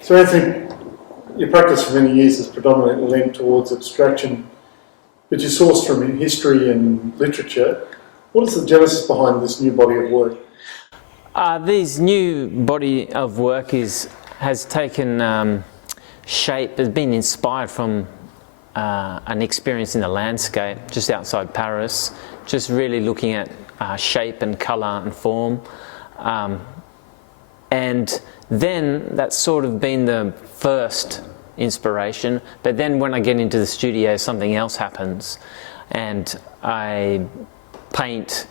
So Anthony, your practice for many years has predominantly lent towards abstraction, but you source from history and literature. What is the genesis behind this new body of work? This new body of work has taken shape, has been inspired from an experience in the landscape just outside Paris, just really looking at shape and colour and form. And then that's sort of been the first inspiration, but then when I get into the studio something else happens and I paint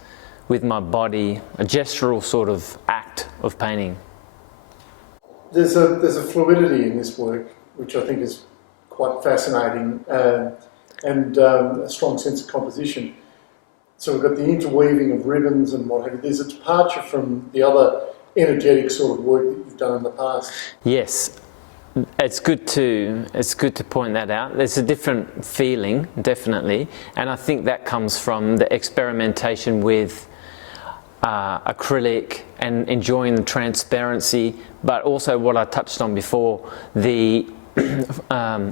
with my body, a gestural sort of act of painting. There's a fluidity in this work which I think is quite fascinating, and a strong sense of composition. So we've got the interweaving of ribbons and what have you. There's a departure from the other energetic sort of work that you've done in the past. Yes, it's good to point that out. There's a different feeling, definitely, and I think that comes from the experimentation with acrylic and enjoying the transparency, but also what I touched on before, the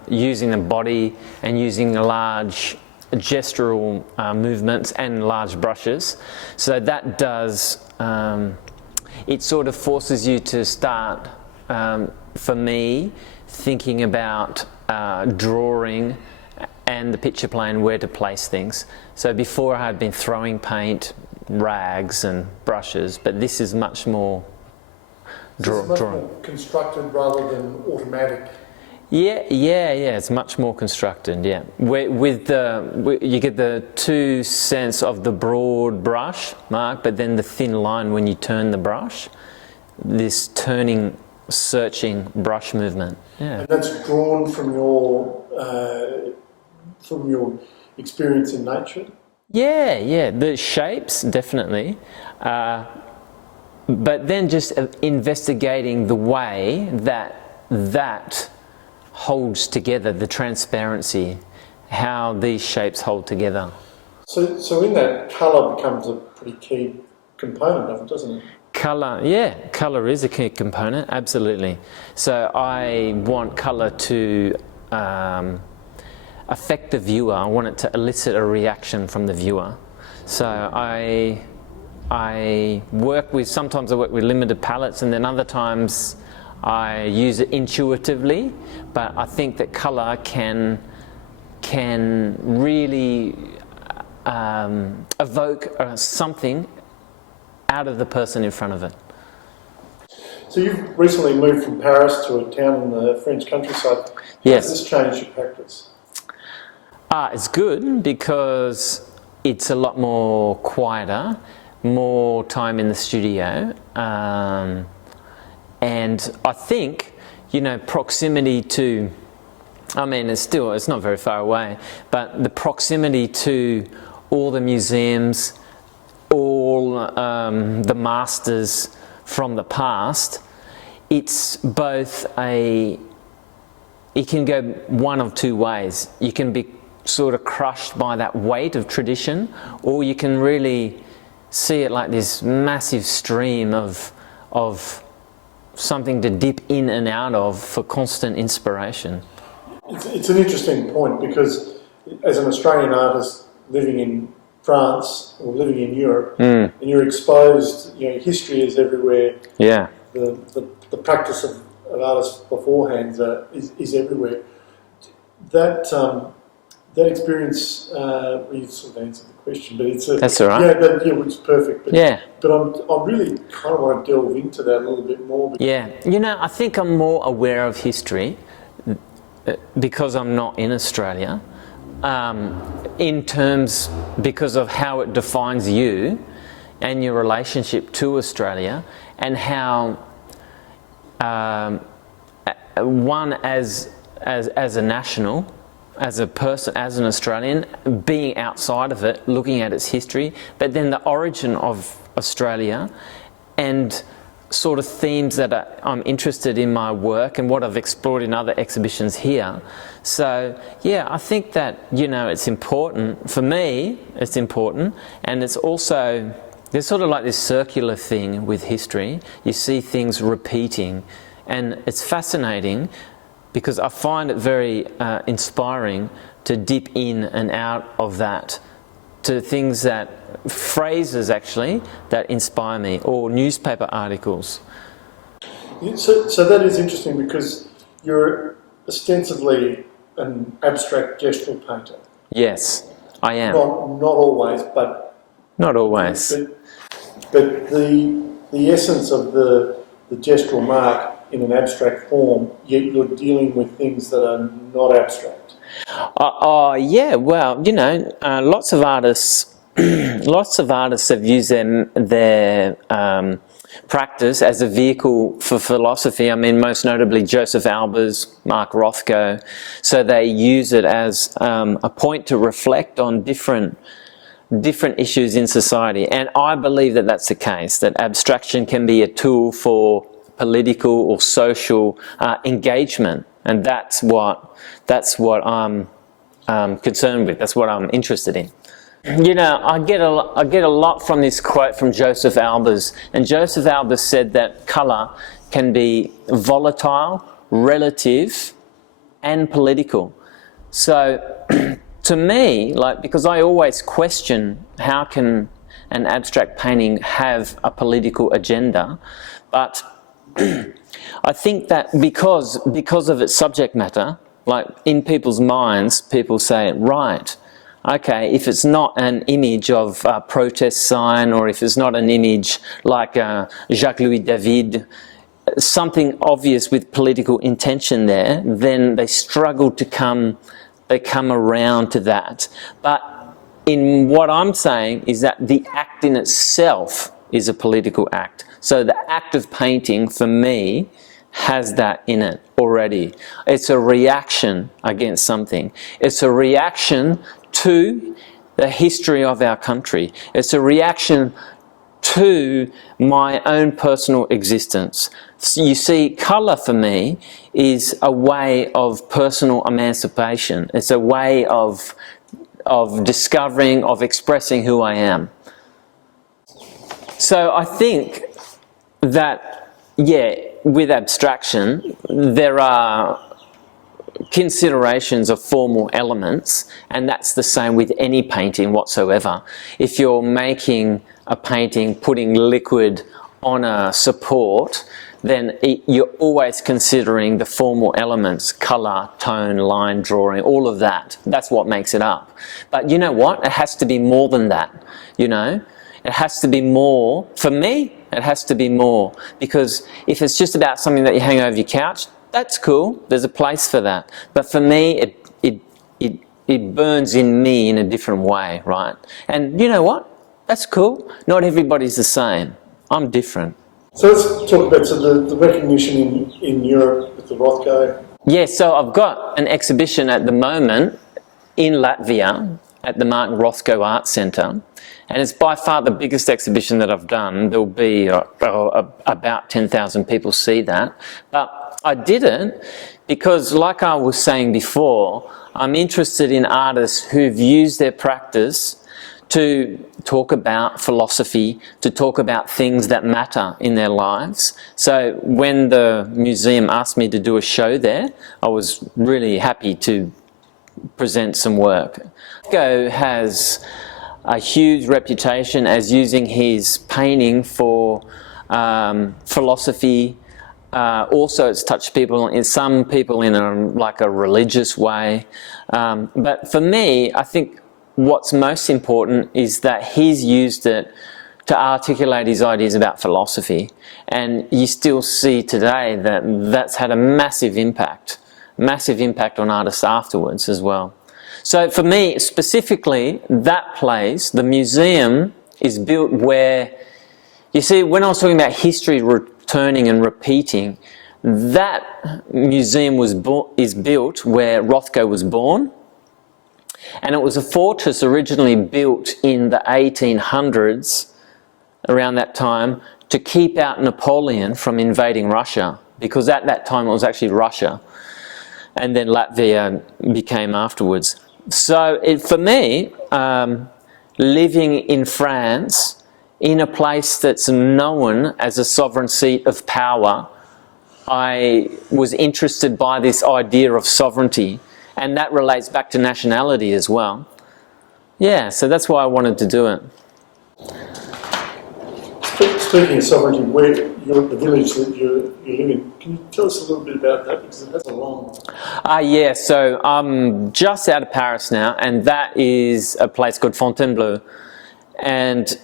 using the body and using large gestural movements and large brushes. So that does, it sort of forces you to start, for me, thinking about drawing and the picture plane, where to place things. So before I had been throwing paint, rags and brushes, but this is much more drawing. More constructed rather than automatic. Yeah, it's much more constructed, yeah. You get the two sense of the broad brush, Mark, but then the thin line when you turn the brush, this turning, searching brush movement. Yeah. And that's drawn from your experience in nature? Yeah, the shapes, definitely. But then just investigating the way that holds together, the transparency, how these shapes hold together. So in that, colour becomes a pretty key component of it, doesn't it? Colour is a key component, absolutely. So I want colour to affect the viewer. I want it to elicit a reaction from the viewer. So sometimes I work with limited palettes, and then other times I use it intuitively, but I think that colour can really evoke something out of the person in front of it. So you've recently moved from Paris to a town in the French countryside. Yes. How does this change your practice? It's good because it's a lot more quieter, more time in the studio. And I think, proximity to, it's not very far away, but the proximity to all the museums, all the masters from the past, it's both it can go one of two ways. You can be sort of crushed by that weight of tradition, or you can really see it like this massive stream of something to dip in and out of for constant inspiration. It's an interesting point, because as an Australian artist living in France or living in Europe, and you're exposed, history is everywhere. Yeah. The practice of artists beforehand is everywhere. That experience, you sort of answered the question, but that's all right. Yeah, it's perfect. But, yeah. But I really kind of want to delve into that a little bit more. Yeah, I think I'm more aware of history because I'm not in Australia, because of how it defines you and your relationship to Australia, and how one as a national, as a person, as an Australian, being outside of it, looking at its history, but then the origin of Australia and sort of themes that I'm interested in my work and what I've explored in other exhibitions here. So yeah, I think that, it's important. For me, it's important, and it's also, there's sort of like this circular thing with history. You see things repeating And it's fascinating because I find it very inspiring to dip in and out of that to things that, phrases actually, that inspire me, or newspaper articles. So that is interesting because you're ostensibly an abstract gestural painter. Yes, I am. Not always, but... Not always. But the essence of the gestural mark in an abstract form, yet you're dealing with things that are not abstract. Yeah, well, you know, lots of artists have used their practice as a vehicle for philosophy. I mean, most notably Joseph Albers, Mark Rothko. So they use it as a point to reflect on different issues in society. And I believe that that's the case, that abstraction can be a tool for political or social engagement. And that's what I'm concerned with. That's what I'm interested in. You know, I get a lot from this quote from Joseph Albers, and Joseph Albers said that colour can be volatile, relative, and political. So, to me, because I always question how can an abstract painting have a political agenda, but I think that because of its subject matter, like in people's minds, people say, right, okay, if it's not an image of a protest sign, or if it's not an image like Jacques-Louis David, something obvious with political intention there, then they struggle to come around to that. But in what I'm saying is that the act in itself is a political act. So the act of painting, for me, has that in it already. It's a reaction against something. It's a reaction to the history of our country. It's a reaction to my own personal existence. So you see, colour for me is a way of personal emancipation. It's a way of discovering, of expressing who I am. So I think that, yeah, with abstraction, there are considerations of formal elements, and that's the same with any painting whatsoever. If you're making a painting, putting liquid on a support, then you're always considering the formal elements, colour, tone, line, drawing, all of that. That's what makes it up. But you know what? It has to be more than that, you know? It has to be more. For me, it has to be more. Because if it's just about something that you hang over your couch, that's cool. There's a place for that. But for me, it burns in me in a different way, right? And you know what? That's cool. Not everybody's the same. I'm different. So let's talk about the recognition in Europe with the Rothko. Yeah, so I've got an exhibition at the moment in Latvia at the Mark Rothko Art Centre, and it's by far the biggest exhibition that I've done. There'll be about 10,000 people see that. But I did it because, like I was saying before, I'm interested in artists who've used their practice to talk about philosophy, to talk about things that matter in their lives. So when the museum asked me to do a show there, I was really happy to present some work. Rothko has a huge reputation as using his painting for philosophy. Also, it's touched some people in a religious way. But for me, I think what's most important is that he's used it to articulate his ideas about philosophy. And you still see today that that's had a massive impact on artists afterwards as well. So for me, specifically, that place, the museum, is built where, you see, when I was talking about history returning and repeating, that museum is built where Rothko was born. And it was a fortress originally built in the 1800s, around that time, to keep out Napoleon from invading Russia, because at that time it was actually Russia, and then Latvia became afterwards. So for me, living in France, in a place that's known as a sovereign seat of power I was interested by this idea of sovereignty, and that relates back to nationality as well. Yeah, so that's why I wanted to do it. Speaking of sovereignty, where you're the village that you live in, can you tell us a little bit about that, because it has a long... Yeah, so I'm just out of Paris now, and that is a place called Fontainebleau. And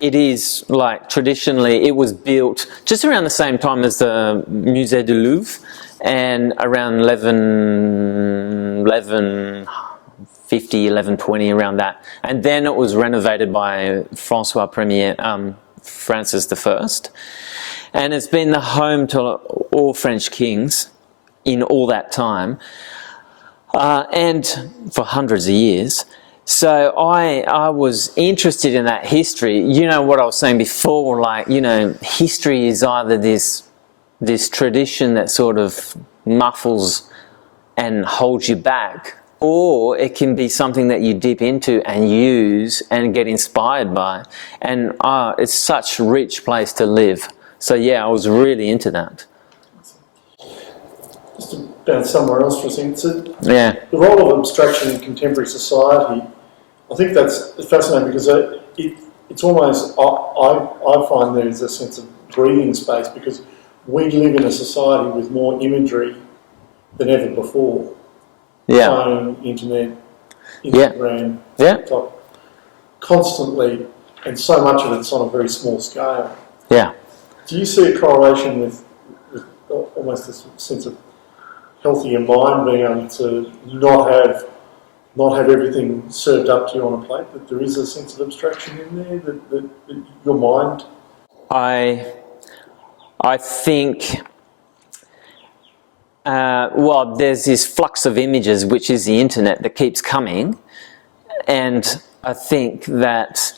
it is, like, traditionally, it was built just around the same time as the Musée du Louvre, and around 1150, 1120, around that. And then it was renovated by Francis I. And it's been the home to all French kings in all that time, and for hundreds of years. So I was interested in that history. You know what I was saying before, like, you know, history is either this tradition that sort of muffles and holds you back, or it can be something that you dip into and use and get inspired by. And it's such a rich place to live. So yeah, I was really into that. Just to bounce somewhere else for a second. So Yeah. the role of abstraction in contemporary society, I think that's fascinating, because it's almost, I find there's a sense of breathing space, because we live in a society with more imagery than ever before. Yeah. Phone, internet, Instagram, Yeah. TikTok, constantly, and so much of it's on a very small scale. Yeah. Do you see a correlation with almost this sense of healthier mind, being able to not have everything served up to you on a plate, that there is a sense of abstraction in there, that your mind... I think, well, there's this flux of images, which is the internet, that keeps coming, and I think that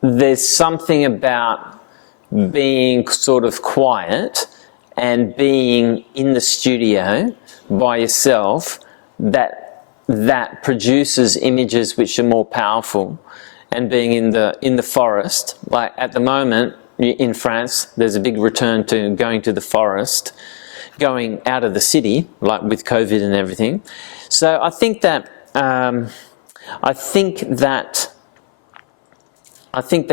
there's something about being sort of quiet and being in the studio by yourself that produces images which are more powerful. And being in the forest, like at the moment in France, there's a big return to going to the forest, going out of the city, like with COVID and everything. So I think that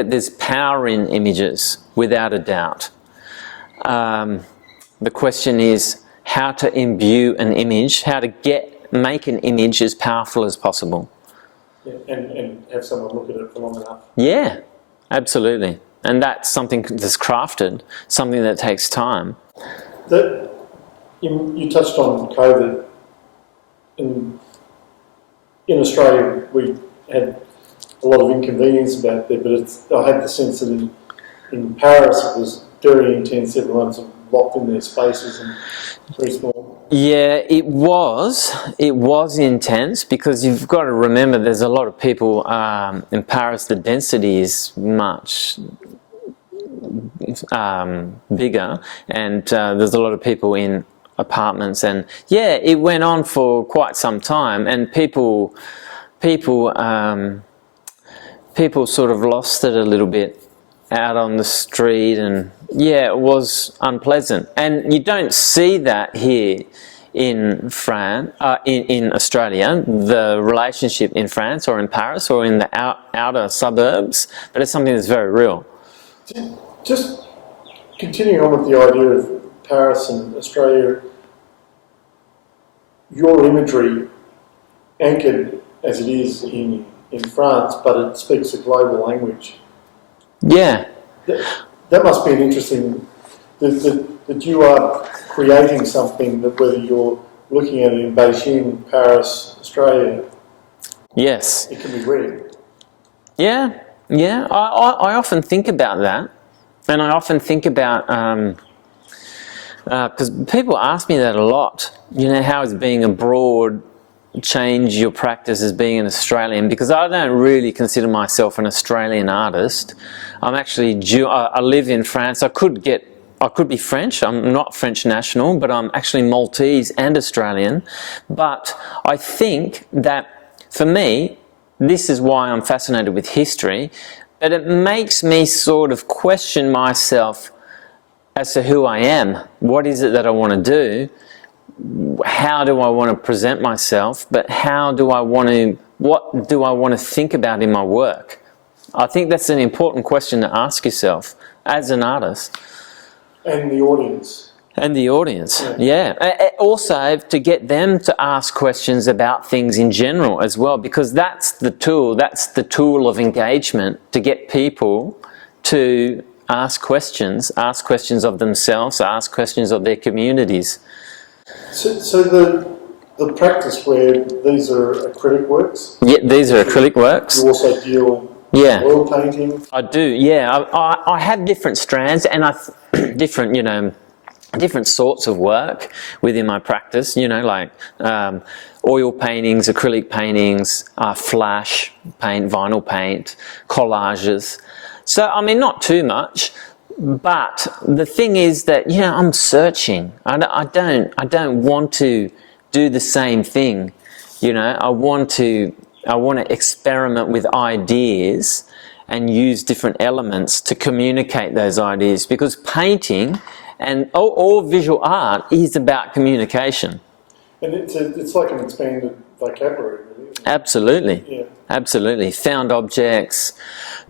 there's power in images, without a doubt. The question is how to imbue an image, how to make an image as powerful as possible. Yeah, and have someone look at it for long enough. Yeah, absolutely. And that's something that's crafted, something that takes time. You touched on COVID. In Australia, we had a lot of inconvenience about that, but I had the sense that in Paris it was very intense. Everyone's locked in their spaces and very small. Yeah, it was intense, because you've got to remember there's a lot of people in Paris. The density is much bigger, and there's a lot of people in apartments, and yeah, it went on for quite some time, and people sort of lost it a little bit out on the street, and yeah, it was unpleasant. And you don't see that here in France, in Australia, the relationship in France or in Paris or in the outer suburbs, but it's something that's very real. Just continuing on with the idea of Paris and Australia, your imagery, anchored as it is in France, but it speaks a global language. Yeah. That must be an interesting... That you are creating something that, whether you're looking at it in Beijing, Paris, Australia... Yes. It can be read. Yeah. I often think about that, and I often think about... because people ask me that a lot. You know, how is being abroad change your practice as being an Australian? Because I don't really consider myself an Australian artist. I'm actually I live in France. I could be French. I'm not French national, but I'm actually Maltese and Australian. But I think that for me, this is why I'm fascinated with history. but it makes me sort of question myself as to who I am. What is it that I want to do? How do I want to present myself? But what do I want to think about in my work? I think that's an important question to ask yourself as an artist. And the audience. And the audience, yeah. Also, to get them to ask questions about things in general as well, because that's the tool of engagement, to get people to ask questions of themselves, ask questions of their communities. So the practice where these are acrylic works? Yeah, these are acrylic works. You also deal oil painting? I do, yeah. I have different strands and different sorts of work within my practice, like oil paintings, acrylic paintings, flash paint, vinyl paint, collages. So, I mean, not too much, but the thing is that, I'm searching. I don't want to do the same thing. I want to experiment with ideas and use different elements to communicate those ideas, because painting and all visual art is about communication. And it's like an expanded vocabulary, really, isn't it? Absolutely. Yeah. Absolutely. Found objects,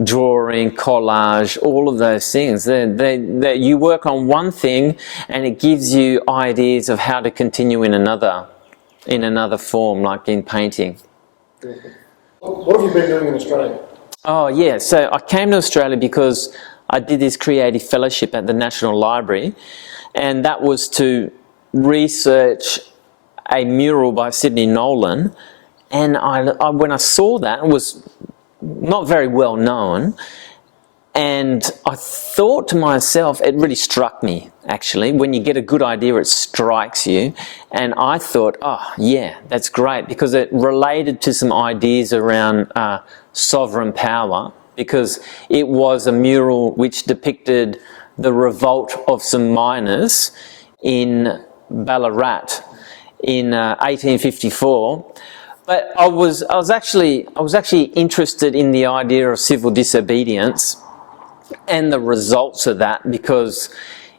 drawing, collage, all of those things. You work on one thing and it gives you ideas of how to continue in another form, like in painting. What have you been doing in Australia? Oh, yeah. So I came to Australia because I did this creative fellowship at the National Library, and that was to research a mural by Sidney Nolan. And when I saw that, it was not very well known, and I thought to myself, it really struck me, actually. When you get a good idea, it strikes you. And I thought, oh, yeah, that's great, because it related to some ideas around sovereign power, because it was a mural which depicted the revolt of some miners in Ballarat in 1854. But I was actually interested in the idea of civil disobedience and the results of that, because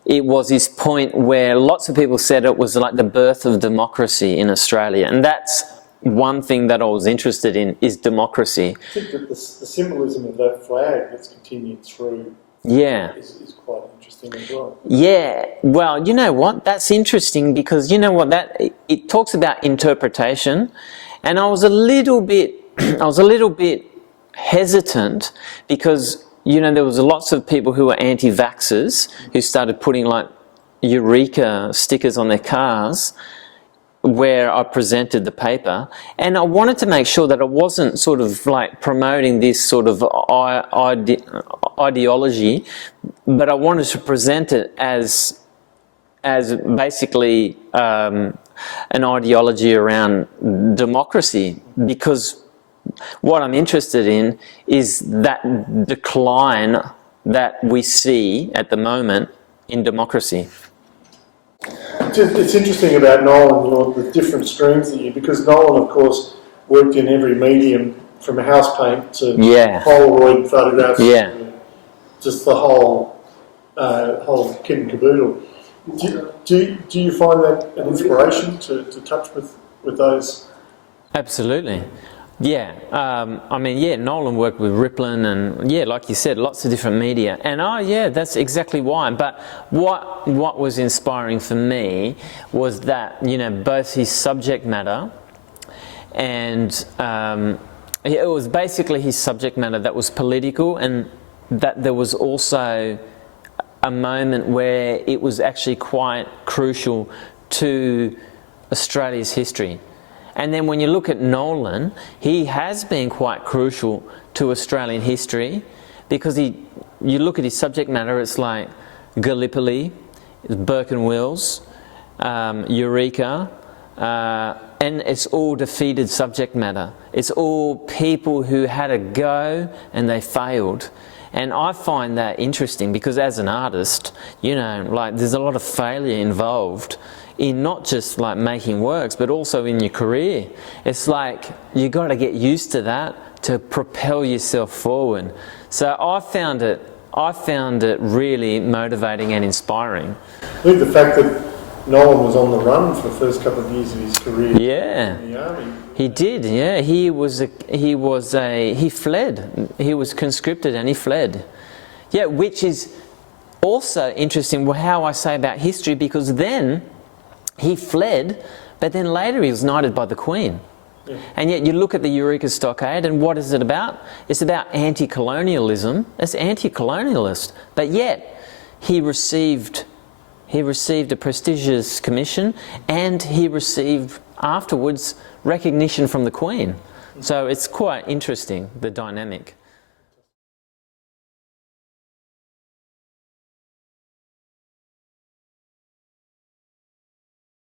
it was this point where lots of people said it was like the birth of democracy in Australia, and that's one thing that I was interested in, is democracy. I think that the symbolism of that flag that's continued through is quite interesting as well. Yeah, well, you know what? That's interesting, because you know what, it talks about interpretation, and I was a little bit hesitant, because there was lots of people who were anti-vaxxers who started putting like Eureka stickers on their cars where I presented the paper, and I wanted to make sure that I wasn't sort of like promoting this sort of ideology, but I wanted to present it as basically an ideology around democracy, because what I'm interested in is that decline that we see at the moment in democracy. It's interesting about Nolan, the different streams that because Nolan, of course, worked in every medium, from a house paint to Polaroid photographs, just the whole kit and caboodle. Do you find that an inspiration to touch with those? Absolutely. Yeah, Nolan worked with Riplin and, like you said, lots of different media. And, that's exactly why. But what was inspiring for me was that, both his subject matter and it was basically his subject matter that was political, and that there was also a moment where it was actually quite crucial to Australia's history. And then when you look at Nolan, he has been quite crucial to Australian history, because you look at his subject matter, it's like Gallipoli, Burke and Wills, Eureka, and it's all defeated subject matter. It's all people who had a go and they failed. And I find that interesting, because as an artist, there's a lot of failure involved in not just like making works, but also in your career. It's like you got to get used to that, to propel yourself forward. So I found it really motivating and inspiring. I think the fact that Nolan was on the run for the first couple of years of his career Yeah. in the army. He did, yeah. He fled. He was conscripted and he fled. Yeah, which is also interesting how I say about history, because then he fled, but then later he was knighted by the Queen. Yeah. And yet you look at the Eureka Stockade, and what is it about? It's about anti-colonialism. It's anti-colonialist, but yet he received a prestigious commission, and he received afterwards recognition from the Queen. So it's quite interesting, the dynamic.